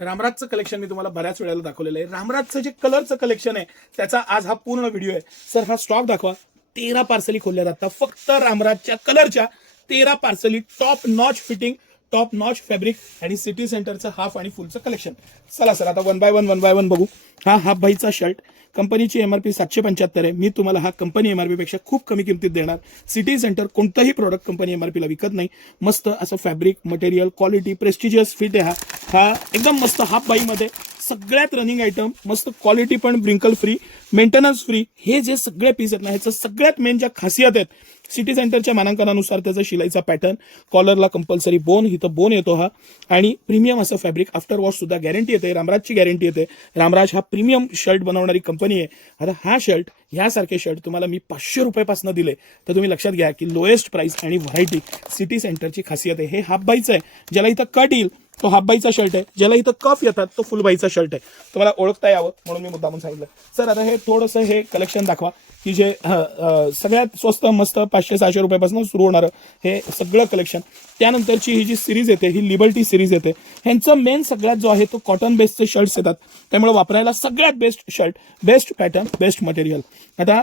रामराजचं collection मी तुम्हाला बऱ्याच वेळेला दाखवलेलं आहे. रामराजचं जे कलरचं कलेक्शन आहे त्याचा आज हा पूर्ण व्हिडिओ आहे. सर हा स्टॉक दाखवा. 13 पार्सली खोलल्या जातात फक्त रामराजच्या कलरच्या. 13 पार्सली top notch fitting, top notch fabric आणि सिटी सेंटरचं हाफ आणि फुलचं कलेक्शन. चला सर आता वन बाय वन बघू. हा हाफ बाईचा शर्ट, कंपनीची एमआरपी 775 आहे. मी तुम्हाला हा कंपनी एमआरपी पेक्षा खूप कमी किमतीत देणार. सिटी सेंटर कोणतंही प्रोडक्ट कंपनी एमआरपीला विकत नाही. मस्त असं fabric, material, quality, prestigious fit आहे. हा एकदम मस्त हाफ बाईमध्ये सगळ्यात रनिंग आयटम, मस्त क्वालिटी पण ब्रिंकल फ्री, मेंटेनन्स फ्री. हे जे सगळे पीस आहेत ना, ह्याचं सगळ्यात मेन ज्या खासियत आहेत, सिटी सेंटरच्या मानांकनानुसार त्याचा शिलाईचा पॅटर्न, कॉलरला कंपल्सरी बोन, इथं बोन येतो हा, आणि प्रीमियम असं फॅब्रिक. आफ्टर वॉश सुद्धा गॅरंटी येते, रामराजची गॅरंटी येते. रामराज हा प्रीमियम शर्ट बनवणारी कंपनी आहे. आता हा शर्ट, ह्यासारखे शर्ट तुम्हाला मी 500 रुपयापासून दिले तर तुम्ही लक्षात घ्या की लोएस्ट प्राइस आणि व्हरायटी सिटी सेंटरची खासियत आहे. हे हाफ बाईचं आहे, ज्याला इथं कट येईल तो हाफ बाईचा शर्ट आहे, ज्याला इथं कफ येतात तो फुल बाईचा शर्ट आहे. तुम्हाला ओळखता यावं म्हणून मी मुद्दामून सांगितलं. सर आता हे थोडंसं हे कलेक्शन दाखवा की जे सगळ्यात स्वस्त मस्त 500-600 रुपयापासून सुरू होणारं हे सगळं कलेक्शन. त्यानंतरची ही जी सिरीज येते ही लिबर्टी सिरीज येते. ह्यांचं मेन सगळ्यात जो आहे तो कॉटन बेस्डचे शर्ट्स येतात, त्यामुळे वापरायला सगळ्यात best shirt, best pattern, best material. आता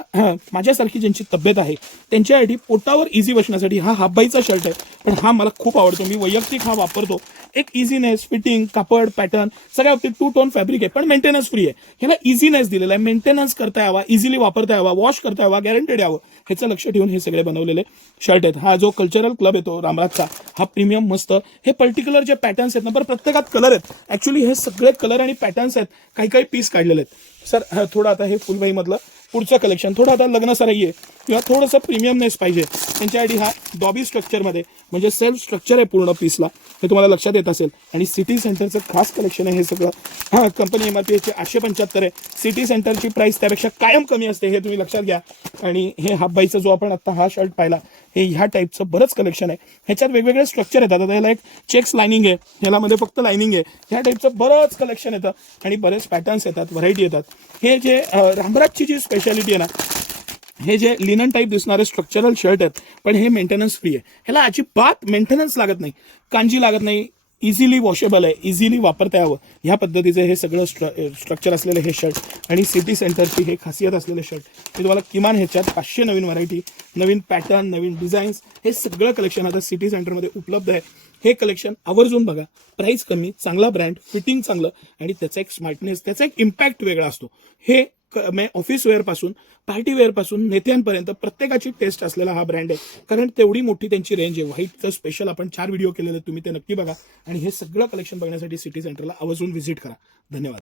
माझ्यासारखी ज्यांची तब्येत आहे त्यांच्यासाठी पोटावर इझी बसण्यासाठी हा हाफ बाईचा शर्ट आहे, पण हा मला खूप आवडतो. मी वैयक्तिक हा वापरतो. एक इझीनेस, फिटिंग, कापड, पॅटर्न सगळ्या बाबतीत 2 टोन फॅब्रिक आहे, पण मेंटेनन्स फ्री आहे. ह्याला इझीनेस दिलेला आहे, मेंटेनन्स करता यावा, इझिली वापरता यावा, वॉश करता यावा, गॅरंटेड यावं, ह्याचं लक्ष ठेवून हे सगळे बनवलेले शर्ट आहेत. हा जो कल्चरल क्लब येतो रामराजचा, हा प्रीमियम मस्त. हे पर्टिक्युलर जे पॅटर्न्स आहेत ना, बरं प्रत्येकात कलर आहेत. ऍक्च्युली हे सगळे कलर आणि पॅटर्न्स आहेत, काही काही पीस काढलेले आहेत. सर थोडं आता हे फुलबाईमधलं पुढचं कलेक्शन, थोडं आता लग्नसराई आहे किंवा थोडंसं प्रीमियमनेस पाहिजे त्यांच्यासाठी हा डॉबी स्ट्रक्चरमध्ये, म्हणजे सेल्फ स्ट्रक्चर आहे पूर्ण पीसला, हे तुम्हाला लक्षात येत असेल. आणि सिटी सेंटरचं खास कलेक्शन आहे हे सगळं. हां, कंपनी एमआरपी 875 आहे. सिटी सेंटरची प्राइस त्यापेक्षा कायम कमी असते, हे तुम्ही लक्षात घ्या. आणि हे हाफ बाईचा जो आपण आता हा शर्ट पाहिला, हे ह्या टाईपचं बरंच कलेक्शन आहे. ह्याच्यात वेगवेगळे स्ट्रक्चर येतात. आता ह्याला एक चेक्स लाइनिंग आहे, ह्यालामध्ये फक्त लाइनिंग आहे. ह्या टाईपचं बरंच कलेक्शन येतं आणि बरेच पॅटर्न्स येतात, व्हरायटी येतात. हे जे रामराजची जी स्पेशालिटी आहे ना, हे जे लिनन टाईप दिसणारे स्ट्रक्चरल शर्ट आहेत, पण हे मेंटेनन्स फ्री आहे. ह्याला अजिबात मेंटेनन्स लागत नाही, कांजी लागत नाही, इझिली वॉशेबल आहे, इझिली वापरता यावं, ह्या पद्धतीचे हे सगळं स्ट्रक्चर असलेले हे शर्ट आणि सिटी सेंटरची हे खासियत असलेले शर्ट. हे तुम्हाला किमान ह्याच्यात 500 नवीन व्हरायटी, नवीन पॅटर्न, नवीन डिझाईन्स, हे सगळं कलेक्शन आता सिटी सेंटरमध्ये उपलब्ध आहे. हे कलेक्शन आवर्जून बघा. प्राइस कमी, चांगला ब्रँड, फिटिंग चांगलं आणि त्याचा एक स्मार्टनेस, त्याचा एक इम्पॅक्ट वेगळा असतो. हे ऑफिस वेअरपासून, पार्टी वेअरपासून, नेत्यांपर्यंत प्रत्येकाची टेस्ट असलेला हा ब्रँड आहे. कारण तेवढी मोठी त्यांची रेंज आहे. व्हाईटचं स्पेशल आपण 4 व्हिडिओ केलेले, तुम्ही ते नक्की बघा. आणि हे सगळं कलेक्शन बघण्यासाठी सिटी सेंटरला आवर्जून व्हिजिट करा. धन्यवाद.